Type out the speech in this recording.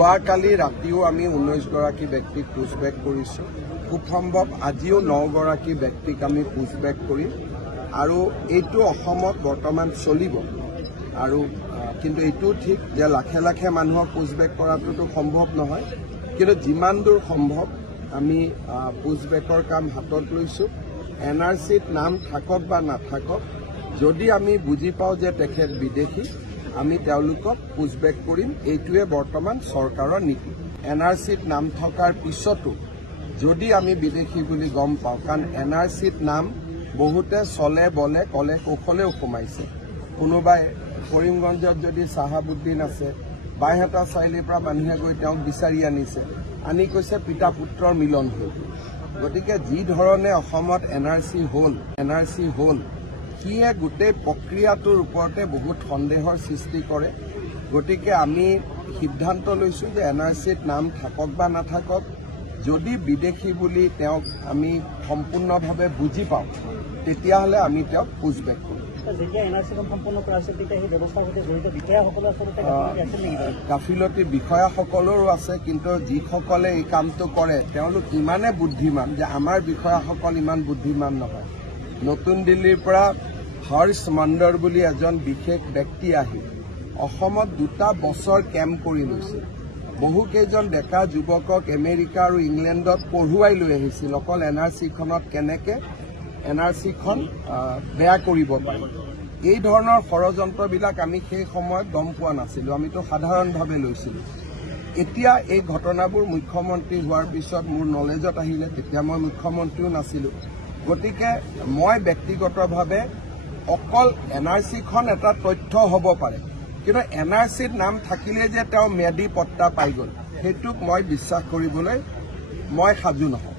যোৱাকালি ৰাতিও আমি 19 গৰাকী ব্যক্তিক পুছবেক কৰিছোঁ। খুব সম্ভৱ আজিও 9 গৰাকী ব্যক্তিক আমি পুছবেক কৰিম আৰু এইটো অসমত বৰ্তমান চলিব। আৰু কিন্তু এইটো ঠিক যে লাখে লাখে মানুহক পুছবেক কৰাটোতো সম্ভৱ নহয়, কিন্তু যিমান দূৰ সম্ভৱ আমি পুছবেকৰ কাম হাতত লৈছোঁ। NRCত নাম থাকক বা নাথাকক, যদি আমি বুজি পাওঁ যে তেখেত বিদেশী, আমি তেওঁলোকক পুছবেক কৰিম। এইটোৱে বৰ্তমান চৰকাৰৰ নীতি। NRCত নাম থকাৰ পিছতো যদি আমি বিদেশী বুলি গম পাওঁ, কাৰণ NRCত নাম বহুতে চলে বলে কলে কৌশলেও সোমাইছে। কোনোবাই কৰিমগঞ্জত যদি চাহাবুদ্দিন আছে, বাইহাটা চাৰিআলিৰ পৰা মানুহে গৈ তেওঁক বিচাৰি আনিছে, আনি কৈছে পিতা পুত্ৰৰ মিলন হ'ল। গতিকে যি ধৰণে অসমত NRC হ'ল সিয়ে গোটেই প্ৰক্ৰিয়াটোৰ ওপৰতে বহুত সন্দেহৰ সৃষ্টি কৰে। গতিকে আমি সিদ্ধান্ত লৈছোঁ যে NRCত নাম থাকক বা নাথাকক, যদি বিদেশী বুলি তেওঁক আমি সম্পূৰ্ণভাৱে বুজি পাওঁ, তেতিয়াহ'লে আমি তেওঁক পুছবেক কৰিম। গাফিলতি বিষয়াসকলৰো আছে, কিন্তু যিসকলে এই কামটো কৰে তেওঁলোক ইমানে বুদ্ধিমান যে আমাৰ বিষয়াসকল ইমান বুদ্ধিমান নহয়। নতুন দিল্লীৰ পৰা হৰ্ষ মণ্ডৰ বুলি এজন বিশেষ ব্যক্তি আহি অসমত 2টা বছৰ কেম্প কৰি লৈছে। বহুকেইজন ডেকা যুৱকক আমেৰিকা আৰু ইংলেণ্ডত পঢ়ুৱাই লৈ আহিছিল অকল NRCখনত কেনেকে NRCখন বেয়া কৰিব পাৰি। এই ধৰণৰ ষড়যন্ত্ৰবিলাক আমি সেই সময়ত গম পোৱা নাছিলোঁ, আমিতো সাধাৰণভাৱে লৈছিলোঁ। এতিয়া এই ঘটনাবোৰ মুখ্যমন্ত্ৰী হোৱাৰ পিছত মোৰ নলেজত আহিলে, তেতিয়া মই মুখ্যমন্ত্ৰীও নাছিলোঁ। গতিকে মই ব্যক্তিগতভাৱে অকল NRCখন এটা তথ্য হ'ব পাৰে, কিন্তু NRCত নাম থাকিলে যে তেওঁ ম্যাদী পট্টা পাই গ'ল, সেইটোক মই বিশ্বাস কৰিবলৈ মই সাজু নহয়।